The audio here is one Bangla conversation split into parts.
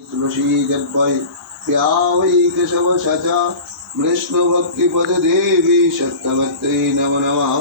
तुलसी जपय प्यावै केशव सचा विष्णु भक्ति पद देवी सत्यवत्रे नमो नमः।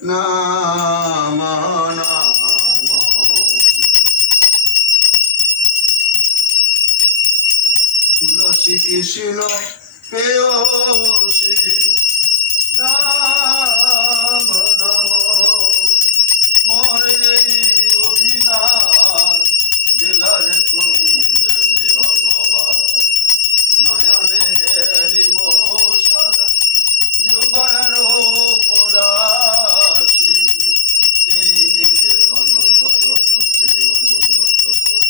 नाम नाम तुलसी कृष्ण पेयोसी नाम नाम मोरे अभिलाष दिलार कुंज भगवान नयने हेरिब सदा जुगल पराशी এই নিবেদন ধর সখে অনুগত কর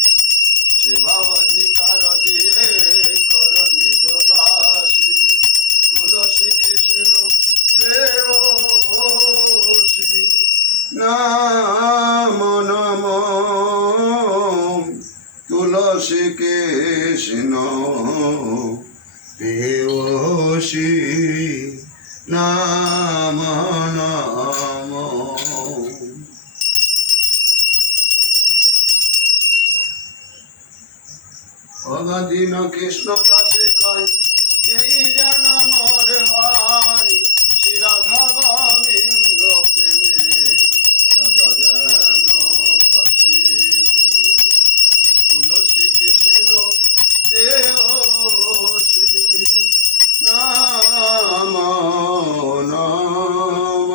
সেবা অধিকার দিয়ে কর নিজ দাসী তুলসী কৃষ্ণ প্রেয়সী নাম নম তুলসী কৃষ্ণ প্রেয়সী নাম নাম। অগাধীন কৃষ্ণ দাসে কয় এই যেন মর হয় শ্রী রাধা গোবিন্দ প্রেমে সদা যেন ফাঁসি তুলসী কৃষ্ণ প্রেয়সী নাম নাম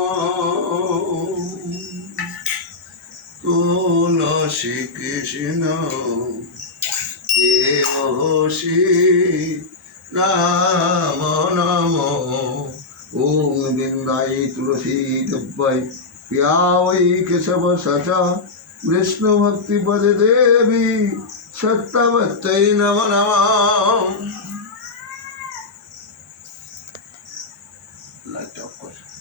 তুলসী কৃষ্ণ প্রেয়সী নাম নাম। ওম বৃন্দায় তুলসী দব্বৈ প্যাवै केशव सचा विष्णु भक्ति पद देवी सत्यवत्यै नमो नमः। लाइट ऑफ कर।